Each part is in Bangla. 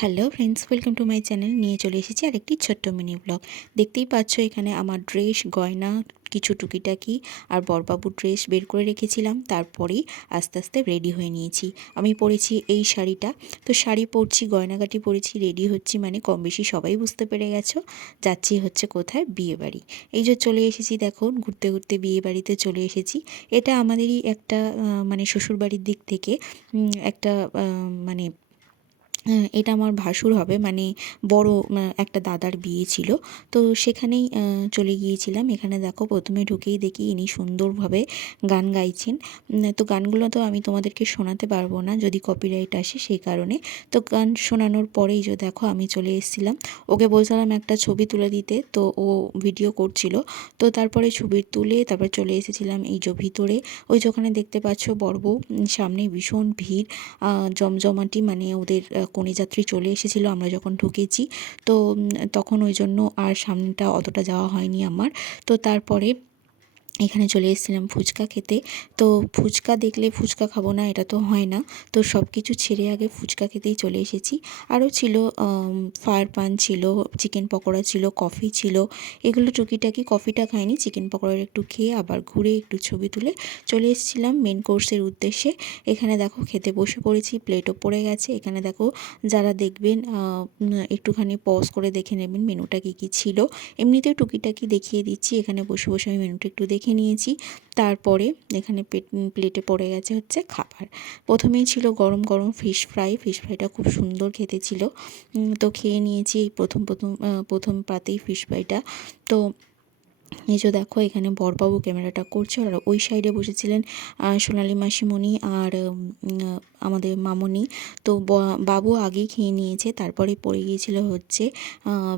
Hello friends, welcome to my channel. নিয়ে চলে এসেছি আরেকটি ছোট্ট মিনি ব্লগ। দেখতেই পাচ্ছ এখানে আমার ড্রেস, গয়না, কিছু টুকিটাকি আর বরবাবুর ড্রেস বের করে রেখেছিলাম। তারপরেই আস্তে আস্তে রেডি হয়ে নিয়েছি। আমি পরেছি এই শাড়িটা, তো শাড়ি পরছি, গয়নাগাটি পরেছি, রেডি হচ্ছি, মানে কম বেশি সবাই বুঝতে পেরে গেছো যাচ্ছি হচ্ছে কোথায়, বিয়ে বাড়ি। এই যে চলে এসেছি, দেখো ঘুরতে ঘুরতে বিয়ে বাড়িতে চলে এসেছি। এটা আমাদেরই একটা মানে শ্বশুরবাড়ির দিক থেকে একটা মানে এটা আমার ভাসুর হবে, মানে বড় একটা দাদার বিয়ে ছিল, তো সেখানেই চলে গিয়েছিলাম। এখানে দেখো প্রথমে ঢুকেই দেখি ইনি সুন্দরভাবে গান গাইছেন। তো গানগুলো তো আমি তোমাদেরকে শোনাতে পারবো না, যদি কপিরাইট আসে, সেই কারণে। তো গান শোনানোর পরেই যে দেখো আমি চলে এসেছিলাম, ওকে বলছিলাম একটা ছবি তুলে দিতে, তো ও ভিডিও করছিল। তো তারপরে ছবি তুলে তারপর চলে এসেছিলাম এই যে ভিতরে। ওই যে ওখানে দেখতে পাচ্ছ বড়বউ, সামনে ভীষণ ভিড়, জমজমাটি, মানে ওদের কনেযাত্রী চলে এসেছিলো আমরা যখন ঢুকেছি। তো তখন ওই জন্য আর সামনেটা অতটা যাওয়া হয়নি আমার। তো তারপরে এখানে চলে এসেছিলাম ফুচকা খেতে। তো ফুচকা দেখলে ফুচকা খাবো না, এটা তো হয় না। তো সব কিছু ছেড়ে আগে ফুচকা খেতেই চলে এসেছি। আরও ছিল ফায়ার পান ছিল, চিকেন পকোড়া ছিল, কফি ছিল, এগুলো টুকিটাকি। কফিটা খাইনি, চিকেন পকোড়ার একটু খেয়ে আবার ঘুরে একটু ছবি তুলে চলে এসেছিলাম মেন কোর্সের উদ্দেশ্যে। এখানে দেখো খেতে বসে পড়েছি, প্লেটও পড়ে গেছে। এখানে দেখো যারা দেখবেন একটুখানি পজ করে দেখে নেবেন মেনুটা কী কী ছিল। এমনিতেও টুকিটাকি দেখিয়ে দিচ্ছি। এখানে বসে বসে আমি মেনুটা একটু দেখে নিয়েছি। তারপরে এখানে প্লেটে পড়ে গেছে হচ্ছে খাবার। প্রথমেই ছিল গরম গরম ফিশ ফ্রাই। ফিশ ফ্রাইটা খুব সুন্দর খেতে ছিল। তো খেয়ে নিয়েছি এই প্রথম পাতেই ফিশ ফ্রাইটা। তো এই যে দেখো এখানে বরবাবু ক্যামেরাটা করছে, আর ওই সাইডে বসেছিলেন সোনালি মাসিমণি আর আমাদের মামনি। তো বাবু আগেই খেয়ে নিয়েছে, তারপরে পড়ে গিয়েছিল হচ্ছে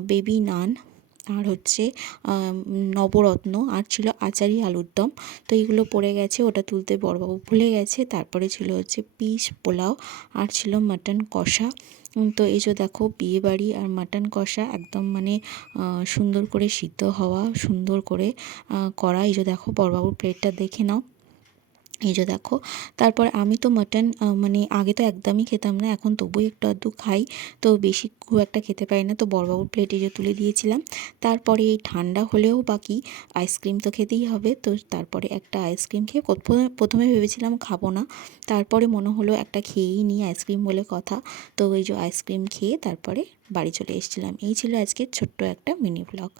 বেবি নান, আর হচ্ছে নবরত্ন, আর ছিল আচারি আলুর দম। তো এইগুলো পড়ে গেছে, ওটা তুলতে বড়বাবু ভুলে গেছে। তারপরে ছিল হচ্ছে পিস পোলাও, আর ছিল মাটন কষা। তো এই যে দেখো বিয়েবাড়ি আর মাটন কষা একদম মানে সুন্দর করে সিদ্ধ হওয়া, সুন্দর করে করা। এই যে দেখো বড়বাবুর প্লেটটা দেখে নাও। এই যে দেখো, তারপর আমি তো মাটন মানে আগে তো একদমই খেতাম না, এখন তবুই একটু আধটু খাই। তো বেশি খুব একটা খেতে পারি না। তো বড়বাবুর প্লেটে যে তুলে দিয়েছিলাম। তারপরে এই ঠান্ডা হলেও বাকি আইসক্রিম তো খেতেই হবে। তো তারপরে একটা আইসক্রিম খেয়ে প্রথমে ভেবেছিলাম খাবো না, তারপরে মনে হলো একটা খেয়েই নিই, আইসক্রিম বলে কথা। তো ওই যে আইসক্রিম খেয়ে তারপরে বাড়ি চলে এসেছিলাম। এই ছিল আজকের ছোট্ট একটা মিনি ব্লগ।